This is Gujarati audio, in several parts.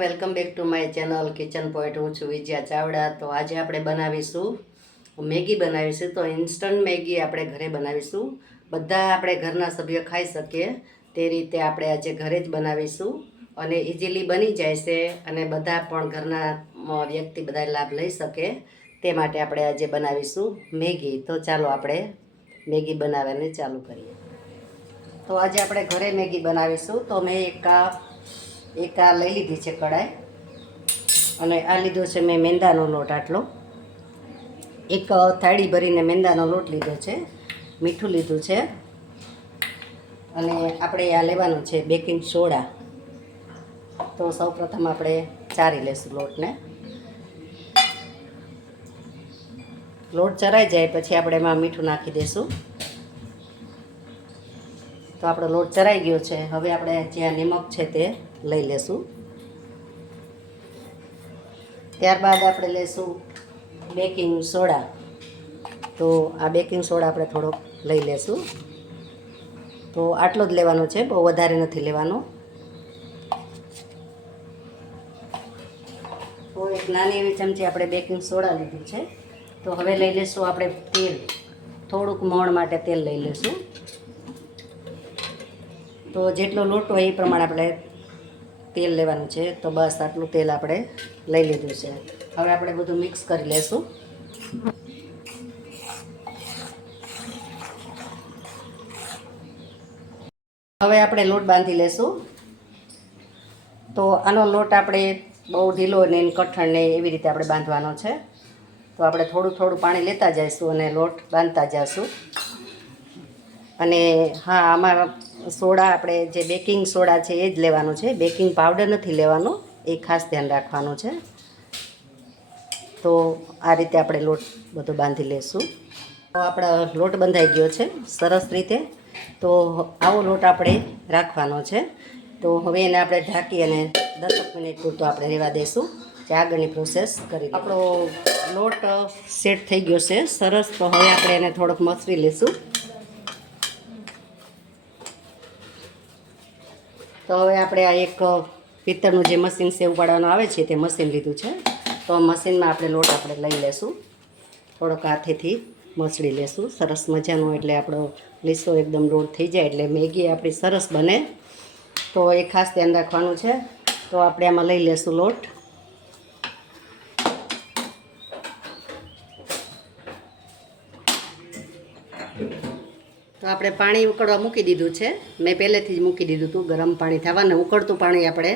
Welcome back to my channel kitchen point. હું છું વિજયા ચાવડા. તો આજે આપણે બનાવીશું મેગી બનાવીશું. તો ઇન્સ્ટન્ટ મેગી આપણે ઘરે બનાવીશું. બધા આપણે ઘરના સભ્યો ખાઈ શકીએ તે રીતે આપણે આજે ઘરે જ બનાવીશું અને ઇઝીલી બની જાય છે અને બધા પણ ઘરના વ્યક્તિ બધા લાભ લઈ શકે તે માટે આપણે આજે બનાવીશું મેગી. તો ચાલો આપણે મેગી બનાવવાની ચાલુ કરીએ. તો આજે આપણે ઘરે મેગી બનાવીશું. તો મેં એક આ લઈ લીધી છે કઢાઈ અને આ લીધો છે મેં મેંદાનો લોટ આટલો. એક થાળી ભરીને મેંદાનો લોટ લીધો છે, મીઠું લીધું છે અને આપણે આ લેવાનું છે બેકિંગ સોડા. તો સૌપ્રથમ આપણે ચારી લેશું લોટને. લોટ ચરાઈ જાય પછી આપણે એમાં મીઠું નાખી દઈશું. તો આપણો લોટ ચરાઈ ગયો છે. હવે આપણે જે નિમક છે તે લઈ લેશું. ત્યારબાદ આપણે લઈશું બેકિંગ સોડા. તો આ બેકિંગ સોડા આપણે થોડોક લઈ લેશું. તો આટલો જ લેવાનો છે, બહુ વધારે નથી લેવાનો. તો એક નાની એવી ચમચી આપણે બેકિંગ સોડા લીધી છે. તો હવે લઈ લઈશું આપણે તેલ. થોડુંક મોણ માટે તેલ લઈ લઈશું. તો જેટલો લોટ હોય એ પ્રમાણે આપણે તેલ લેવાનું છે. તો બસ આટલું તેલ આપણે લઈ લીધું છે. હવે આપણે બધું મિક્સ કરી લેશું. હવે આપણે લોટ બાંધી લેશું. તો આનો લોટ આપણે બહુ ઢીલો ને કઠણ ને એવી રીતે આપણે બાંધવાનો છે. તો આપણે થોડું થોડું પાણી લેતા જઈશું અને લોટ બાંધતા જઈશું. અને હા, આમાં સોડા આપણે જે બેકિંગ સોડા છે એ જ લેવાનું છે, બેકિંગ પાવડર નથી લેવાનો, એ ખાસ ધ્યાન રાખવાનું છે. તો આ રીતે આપણે લોટ બધો બાંધી લઈશું. તો આપણો લોટ બંધાઈ ગયો છે સરસ રીતે. તો આવો લોટ આપણે રાખવાનો છે. તો હવે એને આપણે ઢાંકી અને 10 મિનિટ પૂરતો આપણે રહેવા દઈશું જે આગળની પ્રોસેસ કરી. આપણો લોટ સેટ થઈ ગયો છે સરસ. તો હવે આપણે એને થોડોક મસળી લઈશું. તો હવે આપણે આ એક પિત્તળનું જે મશીન સેવ પાડવાનું આવે છે તે મશીન લીધું છે. તો મશીનમાં આપણે લોટ આપણે લઈ લેશું. થોડોક હાથેથી મસળી લેશું સરસ મજાનું, એટલે આપણો લીસો એકદમ લોટ થઈ જાય એટલે મેગી આપણી સરસ બને. તો એ ખાસ ધ્યાન રાખવાનું છે. તો આપણે આમાં લઈ લેશું લોટ. તો આપણે પાણી ઉકળવા મૂકી દીધું છે. મેં પહેલેથી જ મૂકી દીધું હતું ગરમ પાણી થવા, ને ઉકળતું પાણી આપણે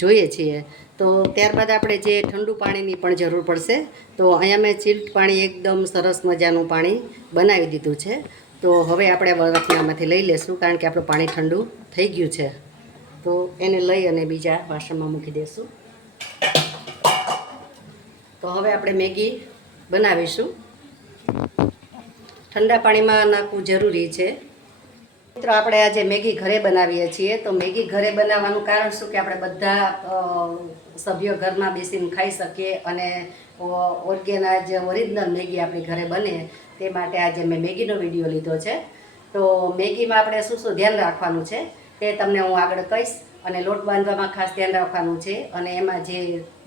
જોઈએ છીએ. તો ત્યારબાદ આપણે જે ઠંડુ પાણીની પણ જરૂર પડશે. તો અહીંયા મેં ચિલ્ડ પાણી એકદમ સરસ મજાનું પાણી બનાવી દીધું છે. તો હવે આપણે વરખનામાંથી લઈ લેશું કારણ કે આપણું પાણી ઠંડુ થઈ ગયું છે. તો એને લઈ અને બીજા વાસણમાં મૂકી દઈશું. તો હવે આપણે મેગી બનાવીશું. ઠંડા પાણીમાં નાખવું જરૂરી છે. મિત્રો, આપણે આજે મેગી ઘરે બનાવીએ છીએ. તો મેગી ઘરે બનાવવાનું કારણ શું કે આપણે બધા સભ્યો ઘરમાં બેસીને ખાઈ શકીએ અને ઓરિજિનલ મેગી આપણી ઘરે બને તે માટે આજે મેં મેગીનો વિડીયો લીધો છે. તો મેગીમાં આપણે શું શું ધ્યાન રાખવાનું છે તે તમને હું આગળ કહીશ. અને લોટ બાંધવામાં ખાસ ધ્યાન રાખવાનું છે અને એમાં જે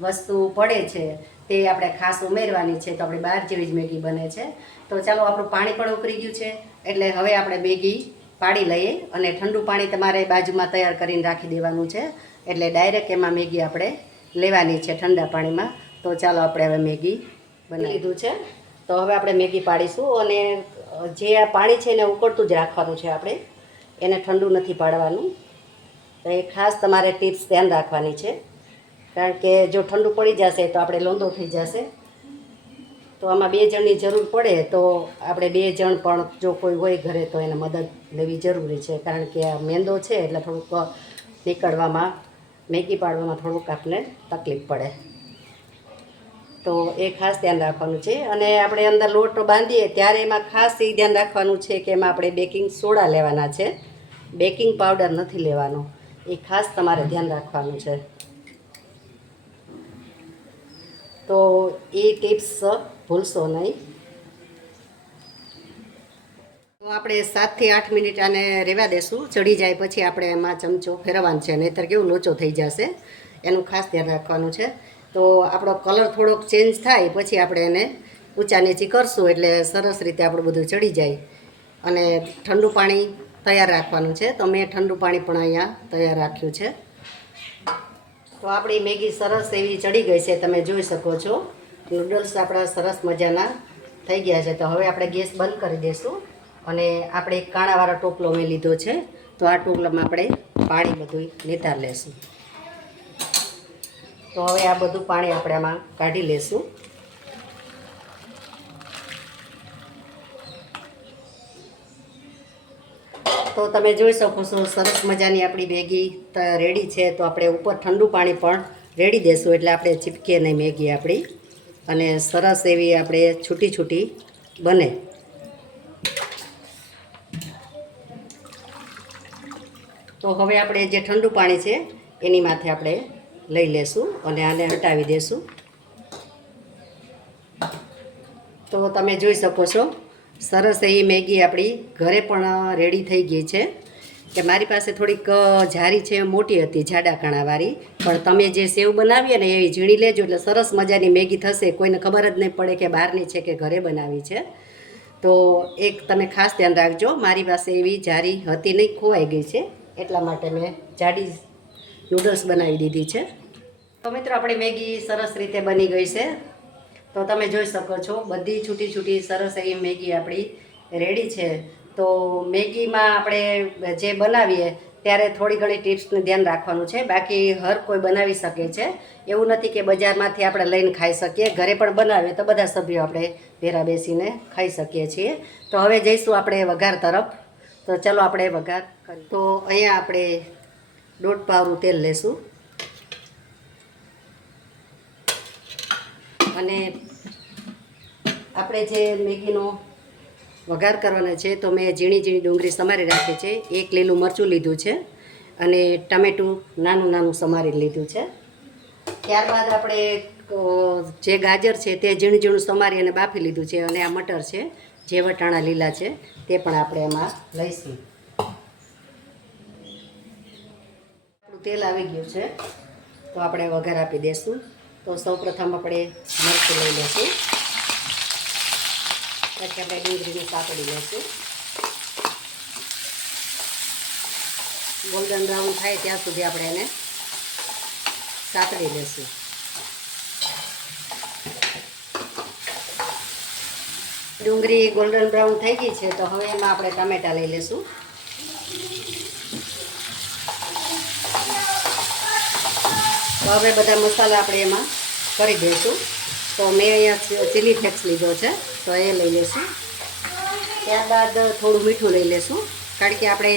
વસ્તુ પડે છે તે આપણે ખાસ ઉમેરવાની છે. તો આપણે બહાર જેવી જ મેગી બને છે. તો ચાલો, આપણું પાણી પણ ઉકળી ગયું છે એટલે હવે આપણે મેગી પાડી લઈએ. અને ઠંડુ પાણી તમારે બાજુમાં તૈયાર કરીને રાખી દેવાનું છે, એટલે ડાયરેક્ટ એમાં મેગી આપણે લેવાની છે ઠંડા પાણીમાં. તો ચાલો, આપણે હવે મેગી બનાવી લીધું છે. તો હવે આપણે મેગી પાડીશું. અને જે આ પાણી છે એને ઉકળતું જ રાખવાનું છે, આપણે એને ઠંડુ નથી પાડવાનું. તો એ ખાસ તમારે ટિપ્સ ધ્યાન રાખવાની છે, કારણ કે જો ઠંડુ પડી જશે તો આપણે લોંદો થઈ જશે. તો આમાં 2 જણની જરૂર પડે. તો આપણે 2 જણ પણ જો કોઈ હોય ઘરે તો એને મદદ લેવી જરૂરી છે, કારણ કે આ મેંદો છે એટલે થોડુંક નીકળવામાં, મેગી પાડવામાં થોડુંક આપણે તકલીફ પડે. તો એ ખાસ ધ્યાન રાખવાનું છે. અને આપણે અંદર લોટ બાંધીએ ત્યારે એમાં ખાસ એ ધ્યાન રાખવાનું છે કે એમાં આપણે બેકિંગ સોડા લેવાના છે, બેકિંગ પાવડર નથી લેવાનો. એ ખાસ તમારે ધ્યાન રાખવાનું છે. તો એ ટિપ્સ ભૂલશો નહીં. તો આપણે 7 થી 8 મિનિટ આને રહેવા દેશું. ચડી જાય પછી આપણે એમાં ચમચો ફેરવવાનો છે, નહીંતર કેવું લોચો થઈ જશે. એનું ખાસ ધ્યાન રાખવાનું છે. તો આપણો કલર થોડોક ચેન્જ થાય પછી આપણે એને ઊંચા નીચી કરશું એટલે સરસ રીતે આપણું બધું ચડી જાય. અને ઠંડુ પાણી તૈયાર રાખવાનું છે. તો મેં ઠંડુ પાણી પણ અહીંયા તૈયાર રાખ્યું છે. તો આપણી મેગી સરસ એવી ચડી ગઈ છે, તમે જોઈ શકો છો. નૂડલ્સ આપણા સરસ મજાના થઈ ગયા છે. તો હવે આપણે ગેસ બંધ કરી દઈશું અને આપણે એક કાણાવાળો ટોપલો મેં લીધો છે. તો આ ટોપલામાં આપણે પાણી બધું નિતાર લેશું. તો હવે આ બધું પાણી આપણે આમાં કાઢી લેશું. તો તમે જોઈ શકો છો સરસ મજાની આપણી મેગી રેડી છે. તો આપણે ઉપર ઠંડુ પાણી પણ રેડી દેશું એટલે આપણે ચીપકે નહીં મેગી આપણી, અને સરસ એવી આપણે છૂટી છૂટી બને. તો હવે આપણે જે ઠંડુ પાણી છે એની માથે આપણે લઈ લેશું અને આને હટાવી દેશું. તો તમે જોઈ શકો છો સરસ એવી મેગી આપણી ઘરે પણ રેડી થઈ ગઈ છે. કે મારી પાસે થોડીક જારી છે મોટી હતી જાડા કાણાવાળી, પણ તમે જે સેવ બનાવીએ ને એવી ઝીણી લેજો એટલે સરસ મજાની મેગી થશે. કોઈને ખબર જ નહીં પડે કે બહારની છે કે ઘરે બનાવી છે. તો એક તમે ખાસ ધ્યાન રાખજો, મારી પાસે એવી જારી હતી નહીં, ખોવાઈ ગઈ છે, એટલા માટે મેં જાડી નૂડલ્સ બનાવી દીધી છે. તો મિત્રો આપણી મેગી સરસ રીતે બની ગઈ છે. તો તમે જોઈ શકો છો બધી છૂટી છૂટી સરસ એવી મેગી આપણી રેડી છે. તો મેગીમાં આપણે જે બનાવીએ ત્યારે થોડી ઘણી ટિપ્સનું ધ્યાન રાખવાનું છે. બાકી હર કોઈ બનાવી શકે છે, એવું નથી કે બજારમાંથી આપણે લઈને ખાઈ શકીએ. ઘરે પણ બનાવીએ તો બધા સભ્યો આપણે ભેરા બેસીને ખાઈ શકીએ છીએ. તો હવે જઈશું આપણે વઘાર તરફ. તો ચાલો આપણે વઘાર કરીએ. તો અહીંયા આપણે 1.5 પાવરું તેલ લેશું અને આપણે જે મેગીનો વઘાર કરવાનો છે તો મેં ઝીણી ઝીણી ડુંગળી સમારી રાખી છે, 1 લીલું મરચું લીધું છે અને ટામેટું નાનું નાનું સમારી લીધું છે. ત્યારબાદ આપણે જે ગાજર છે તે ઝીણું ઝીણું સમારી અને બાફી લીધું છે, અને આ મટર છે જે વટાણા લીલા છે તે પણ આપણે એમાં લઈશું. આપણું તેલ આવી ગયું છે તો આપણે વઘાર આપી દઈશું. તો સૌપ્રથમ આપણે મરચું લઈ લઈશું, પછી આપણે ડુંગળીને સાતળી લઈશું. ગોલ્ડન બ્રાઉન થાય ત્યાં સુધી આપણે એને સાતળી લઈશું. ડુંગળી ગોલ્ડન બ્રાઉન થઈ ગઈ છે તો હવે એમાં આપણે ટામેટાં લઈ લઈશું. તો હવે બધા મસાલા આપણે એમાં કરી દઈશું. તો મેં અહીંયા ચીલી ફ્લેક્સ લીધો છે તો એ લઈ લઈશું. ત્યારબાદ થોડું મીઠું લઈ લઈશું, કારણ કે આપણે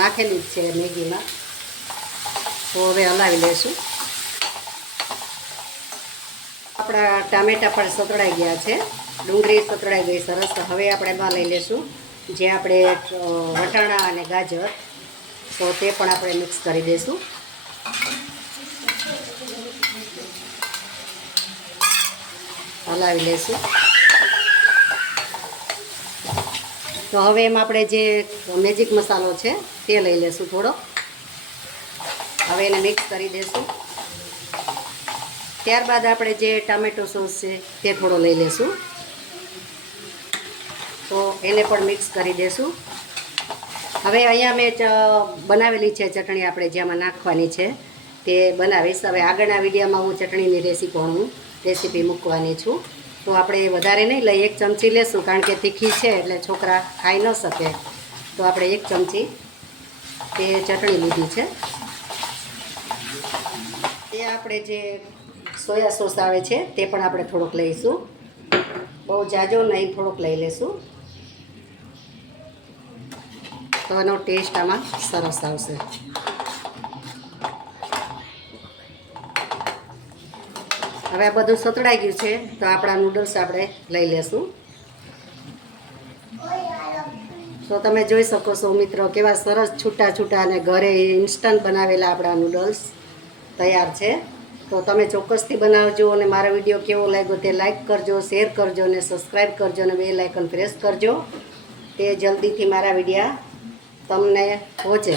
નાખેલું જ છે મેગીમાં. તો હવે હલાવી લઈશું. આપણા ટામેટાં પણ સતળાઈ ગયા છે, ડુંગળી સતળાઈ ગઈ સરસ. તો હવે આપણે એમાં લઈ લઈશું જે આપણે વટાણા અને ગાજર, તો તે પણ આપણે મિક્સ કરી દઈશું. હલાવી લઈશું. તો હવે એમાં આપણે જે મેજિક મસાલો છે તે લઈ લઈશું થોડો. હવે એને મિક્સ કરી દઈશું. ત્યારબાદ આપણે જે ટામેટો સોસ છે તે થોડો લઈ લઈશું. તો એને પણ મિક્સ કરી દઈશું. હવે અહીંયા મેં બનાવેલી છે ચટણી, આપણે જેમાં નાખવાની છે તે બનાવીશ. હવે આગળના વિડીયોમાં હું ચટણીની રેસીપી મૂકવાની છું. તો આપણે વધારે નહીં લઈ, 1 ચમચી લેશું, કારણ કે તીખી છે એટલે છોકરા ખાઈ ન શકે. તો આપણે 1 ચમચી તે ચટણી લીધી છે. તે આપણે જે સોયા સોસ આવે છે તે પણ આપણે થોડોક લઈશું, બહુ જાજો નહીં, થોડોક લઈ લઈશું. તો એનો ટેસ્ટ આમાં સરસ આવશે. હવે આ બધું સતળાઈ ગયું છે તો આપણા નૂડલ્સ આપણે લઈ લેશું. તો તમે જોઈ શકો છો મિત્રો કેવા સરસ છૂટા છૂટા અને ઘરે ઇન્સ્ટન્ટ બનાવેલા આપણા નૂડલ્સ તૈયાર છે. તો તમે ચોક્કસથી બનાવજો, અને મારો વિડીયો કેવો લાગ્યો તે લાઈક કરજો, શેર કરજો અને સબસ્ક્રાઈબ કરજો, અને બેલ આઇકન પ્રેસ કરજો, તે જલ્દીથી મારા વિડીયા તમને પહોંચે.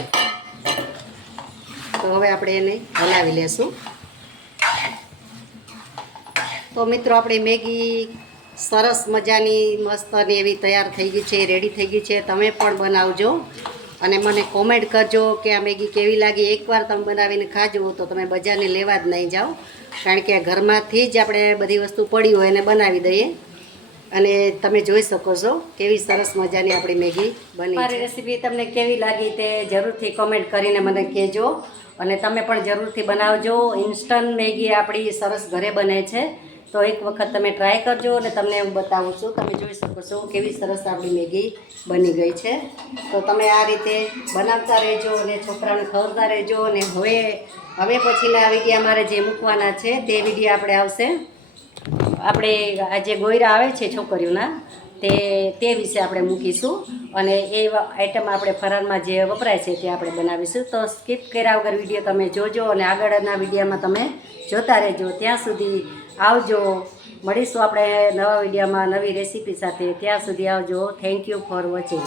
તો તો હવે આપણે એને હલાવી લેશું. તો મિત્રો આપણી મેગી સરસ મજાની મસ્ત અને એવી તૈયાર થઈ ગઈ છે, રેડી થઈ ગઈ છે. તમે પણ બનાવજો અને મને કોમેન્ટ કરજો કે આ મેગી કેવી લાગી. એકવાર તમે બનાવીને ખાજો તો તમે બજારની લેવા જ નહીં જાઓ, કારણ કે ઘરમાંથી જ આપણે બધી વસ્તુ પડી હોય એને બનાવી દઈએ. અને તમે જોઈ શકો છો કેવી સરસ મજાની આપણી મેગી બની. મારી રેસીપી તમને કેવી લાગી તે જરૂરથી કોમેન્ટ કરીને મને કહેજો અને તમે પણ જરૂરથી બનાવજો. ઇન્સ્ટન્ટ મેગી આપણી સરસ ઘરે બને છે, તો એક વખત તમે ટ્રાય કરજો અને તમને હું બતાવું છું. તમે જોઈ શકો છો કેવી સરસ આપણી મેગી બની ગઈ છે. તો તમે આ રીતે બનાવતા રહેજો અને છોકરાઓને ખવડાવતા રહેજો. અને હવે પછીના વિડીયો અમારે જે મૂકવાના છે તે વિડીયો આપણે આવશે. આપણે આ જે ગોયરા આવે છે છોકરીઓના તે વિશે આપણે મૂકીશું અને એ આઈટમ આપણે ફરાળમાં જે વપરાય છે તે આપણે બનાવીશું. તો સ્કીપ કર્યા વગર વિડીયો તમે જોજો અને આગળના વિડીયોમાં તમે જોતા રહેજો. ત્યાં સુધી આવજો. મળીશું આપણે નવા વિડીયોમાં નવી રેસીપી સાથે. ત્યાં સુધી આવજો. Thank you for watching.